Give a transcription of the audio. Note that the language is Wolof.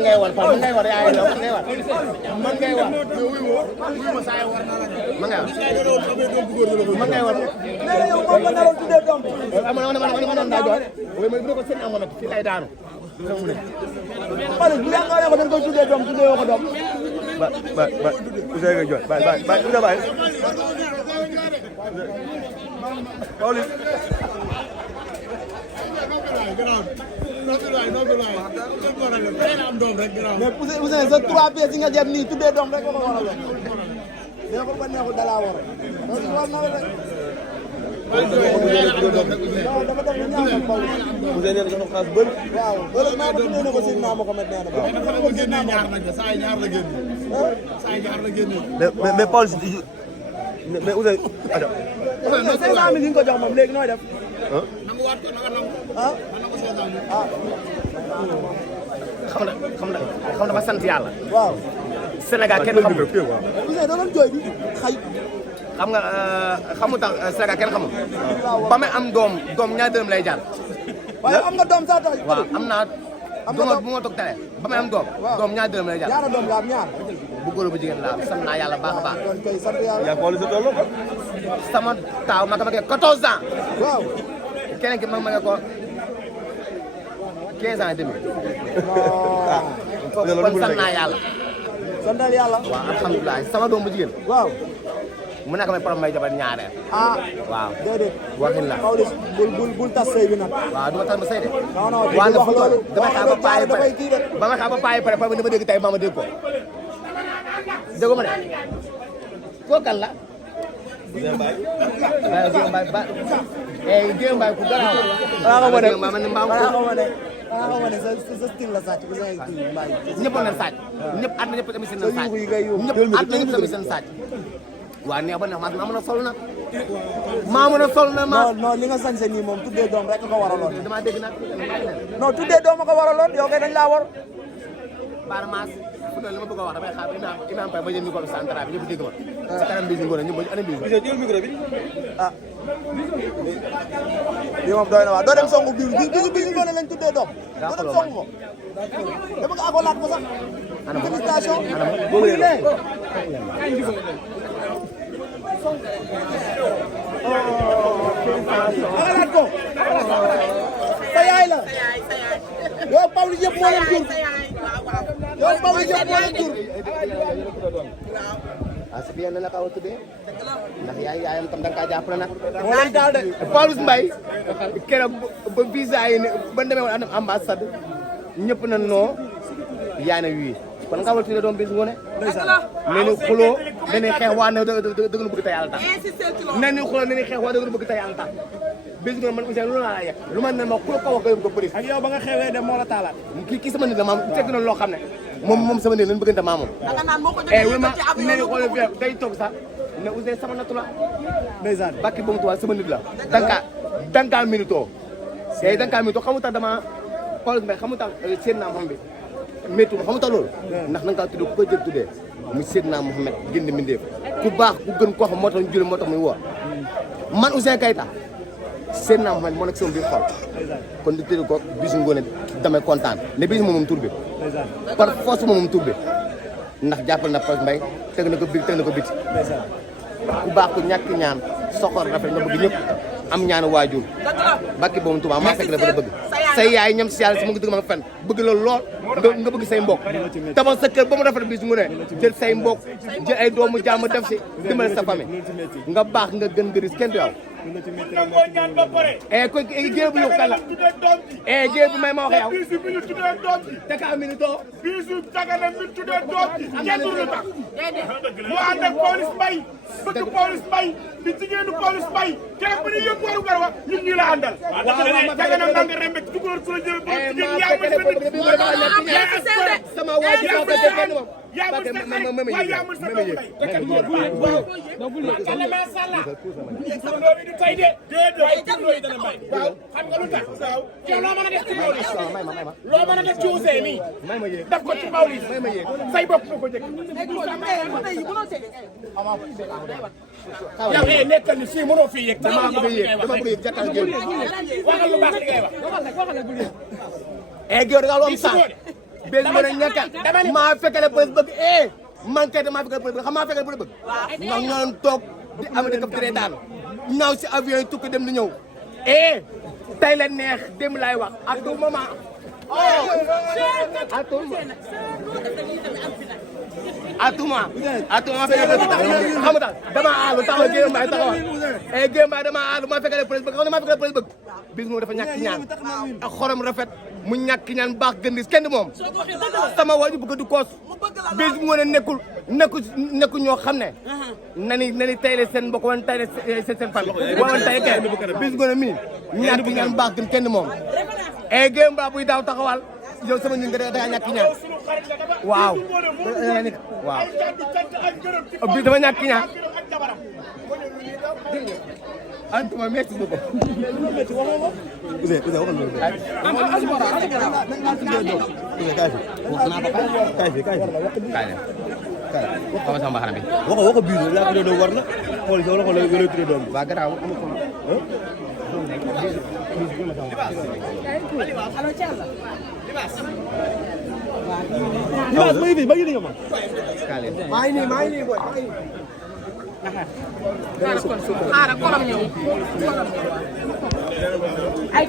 man ngay war man ngay war yaa ngi man ngay war man ngay war man ngay war man ngay war mais yow moom la naroon tuddee doom bi. man daa jooy waaye bu ne ko sëñ Amadou fii lay daanu. Pawlish bu yaakaaree ko dañ koy tuddee doom tuddee woo ko doom. ba Ouzin nga jooy bàyyi Ouzin bàyyi Pawlish mais Ouzin sa 3 pièces yi nga jëm nii tuddee doom rek nga ko war a lool. dina ko ba neexul dalaa war a. loolu war na la de. waaw dafa def lu ñaaw Pawlish. Ouzin nee na jox na xaalis bëri. waaw loolu maa ko tuddee ne ko Seydina Mohamed nee na. mais Pawlish mais Ouzin ada. 500 000 yi nga ko jox moom léegi nooy def. ah. xam dafa sant yàlla. waaw. Sénégal kenn xamul. Ouzin da doon jooy bi xay. xam nga xamu tax Sénégal kenn xamul. ba may am doom ñaar dërëm lay jaar. waaye am nga doom saa tax. waaw am naa. bu ma toog télé ba may am doom ñaar dërëm lay jaar. ñaara doom la am ñaar. bu góor bu jigéen laa sant naa yàlla baax a baax. kon kay sant yàlla. yaa Pawlish toll sama taaw ma ko 14 ans. waaw. keneen ki ma ko 15 ans et demi. kon sant naa yàlla. santal yàlla. waaw alhamdulilah sama doom bu jigéen. waaw. mu nekk may problème may jabar ñaareel. ah. waaw déedéet. waxin la. Pawlish bul tas sëy bi nag. waaw du ma tas ma sëy de. non non waaw wax loolu. damay xaar ba paay pare dafay kii de. ba ma xaar ba paay pare dama dégg tey ma dégg ko. déggu ma de kooku kan la. Ouzin Mbaye. Guèye Mbaye ku garaaw la. xanaa xamoo ne xanaa xamoo ne sa style la sàcc Ouzin Mbaye. ñëpp a leen sàcc. ñëpp àdduna ñëpp tamit seen sàcc. yuuxu yi ngay yuuxu. ñëpp àdduna ñëpp tamit seen sàcc. waaw neex ba neex maa mën a sol na. maa mën a sol na ma. non li nga sañse nii moom tuddee doom rek ko waraloon. damaa dégg nag. non tuddee doom ko waraloon yow kay dañ laa war. Baara Maas fu ne li ma bëgg a wax damay xaar Imaam Paye ba jël micro bi central bi ñëpp dégg ma. si kanam bi ñu ngoone ñëpp ba ñu ane bi. Ouzin jël micro bi. ah. lii moom doy na waa doo dem songu bisu ngoone lañ tuddee doom. doo dem songu ko. dama ko akolaat ko sax. félicitation. boo ngi ne. akolaat ko. sa yaay la. yow Pawlish yëpp moo leen jur. yow Pawlish yëpp moo leen jur. ah si biir na la kaw a tuddee ndax yaayam tam da nga kaa jàppale nag. moo leen daal de. Pawlish Mbaye keroog ba visa yi ne ba demee woon ambassade ñëpp na noo yaay na wii kon nga war a tuddee doom bis ngoone. nee ni xuloo dañuy xeex waa ne dëgg nu bëgg te yàlla tax. nee ni xuloo dañuy xeex waa dëgg nu bëgg te yàlla tax. bis ngoone man Ouzin lu la laa yegg lu ma ne ma ku ko wax nga yóbbu ko police. ak yow ba nga xewee de moo la taalaat. kii sama nit la maam teg na loo xam ne moom sama nit lañ bëggante maa moom. wala ma nee ni xoolal fii day toog sax ne Ouzin sama nattu la. ndeysaan. bakki boobu tubaab sama nit la. dankaa minutoo. tey dankaa minutoo xamu tax dama Pawlish Mbaye xamu tax Seydina Mohamed métti xamu tax loolu. ndax na nga kaa tudd ku ko jël tuddee mu Seydina Mohamed gën di mbindeef ku baax ku gën koo xam moo tax ñu julli moo tax muy woo man Ouzin Keita Seydina Mohamed moo nekk sama biir xol kon di tëdd ko bisu ngoone damay kontaan ne bisu moom tur bi par force moom tur bi ndax jàppal na Pawlish Mbaye teg na ko biir teg na ko biti ku baax ku ñàkk ñaan soxor rafet nga bëgg ñëpp am ñaan waajur bakki boobu Tuubaa maa fekk la fa bëgg say yaay ñam si yàlla si mu ngi dëgg ma nga fen bëgg loolu lool nga bëgg say mbokk tabax sa kër ba mu rafet bis mu ne jël say mbokk jël ay doomu jàmm def si dimbale sa famille nga baax nga gën gëris kenn du yow ko géew bu ñu kala géew bu may ma wax yow bisu bi ñu tuddee doom ji taka minute bisu Dagana mi tuddee doom ji kenn du lu tax mu ànd ak Pawlish Mbaye bëgg Pawlish Mbaye di jigéenu Pawlish Mbaye keroog bi ñu yëg waru garwa ñun ñi la àndal Dagana ndanga rembe dugal su la jël ba jigéen yaa ma sama waajur ko defee moom yaa mën sa xarit waaye yaa mën sa doomu ndey te kat moo kala masha Allah sama doom yi du tay de waaye jëndoo yi dana may waaw xam nga lu tax yow loo mën a def ci Pawlish loo mën a def ci Ouzin nii daf ko ci Pawlish say bopp moo ko jëkk yow nekkal ni fii mënoo fii yëg dama bëgg yéeg jàkkal géew waxal lu baax li ngay wax géew da nga lu am sens bés mu ne ñàkk maa fekkale police bëgg man kay maa fekkale police bëgg xam maa fekkale police bëgg ndax ñoo toog di am di kap tiree daan ñaaw si avion yi tukki dem di ñëw tey la neex dem laay wax à tout moment à tout moment à tout moment xam nga dama aalu taxaw Gueye Mbaye taxaw Gueye Mbaye dama aalu maa fekkale police bëgg xam ne maa fekkale police bëgg bis moom dafa ñàkk ñaan ak xorom rafet mu ñàkk ñaan baax gëndis kenn moom sama waaju bëgg du koos bis mu ne nekkul ñoo xam ne nani tayle seen mbokk wala tayle seen fan wala tay kay bis mu ne mii ñàkk ñaan baax gën kenn moom Gueye Mbaye buy daaw taxawal yow sama ñun nga da ñàkk ñaan waaw bi dafa ñàkk ñaan Antuma merci beaucoup. Ousseyn waxal loolu. Kaay sama baxana bi. waxo biir la ko do war na xool so la ko lay tuddee doom waa garaaw amul ko. Libaas may fi ba ngi nga ma. maa ngi nii boy kolam ñëw ay